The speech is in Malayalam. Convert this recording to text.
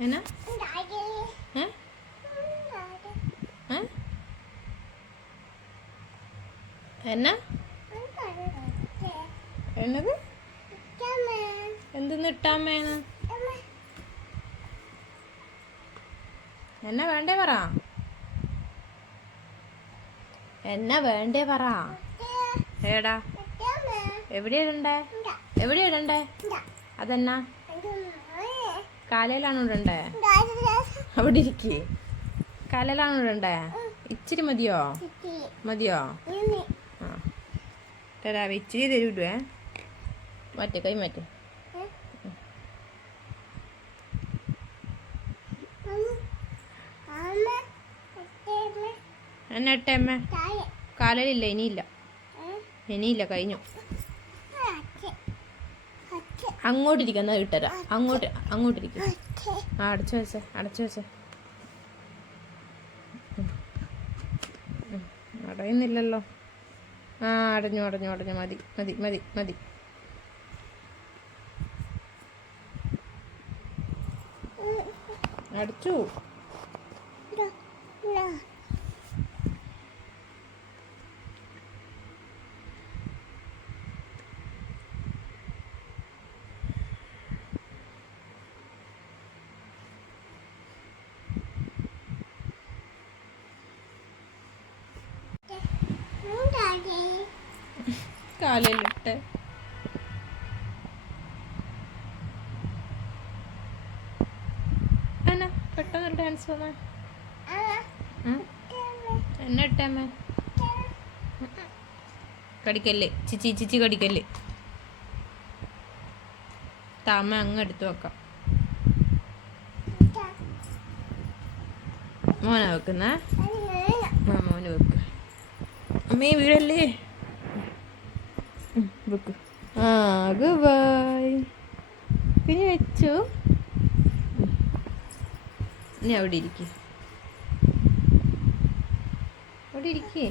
എന്നാ? ഏ? ഏ? എന്നാ? എന്നത്? എന്തെന്ന് ഇട്ടാമ്മേന്ന് എന്നാ വേണ്ടേ പറ. എന്നാ വേണ്ടേ പറ. ഏടാ? എവിടെയാ ഇടണ്ടേ? എവിടെയാ ഇടണ്ടേ? അതെന്നാ? കാലയിലാണോ ഇടണ്ടേ? അവിടെ ഇരിക്കേ. കാലയിലാണോ ഇടണ്ടേ? ഇച്ചിരി മതിയോ? മതിയോ? ആ. തരാവേ ഇച്ചിരി തരൂടുവേ മാറ്റി കൈ മാറ്റി. എന്നാ ഇട്ടേ അമ്മ? കാലയിലില്ല ഇനിയില്ല. ഇനിയില്ല കഴിഞ്ഞു. അങ്ങോട്ടിരിക്കുന്ന ഇട്ടരാ. അങ്ങോട്ട് അങ്ങോട്ടിരിക്കും. ആ അടച്ചു വെച്ചേ അടച്ചു വെച്ചേ. അടയുന്നില്ലല്ലോ. ആ അടഞ്ഞു അടഞ്ഞു അടഞ്ഞു. മതി മതി മതി മതി. അടച്ചു. കാലിലിട്ട്. പെട്ടെന്നൊരു ഡാൻസ് വന്നേ? എന്നെ ഇട്ടമ്മ കടിക്കല്ലേ? ചിച്ചി ചിച്ചി കടിക്കല്ലേ? താമ അങ്ങ് എടുത്തു വെക്കാം. മോനെ വെക്കുന്ന? മോനെ മോന് വെക്ക്. അമ്മേ വീടല്ലേ ഉം, വെക്ക് ആ ഗുബായ് പിന്നെ വെച്ചു. ഇനി അവിടെ ഇരിക്കേ. അവിടെ ഇരിക്കേ.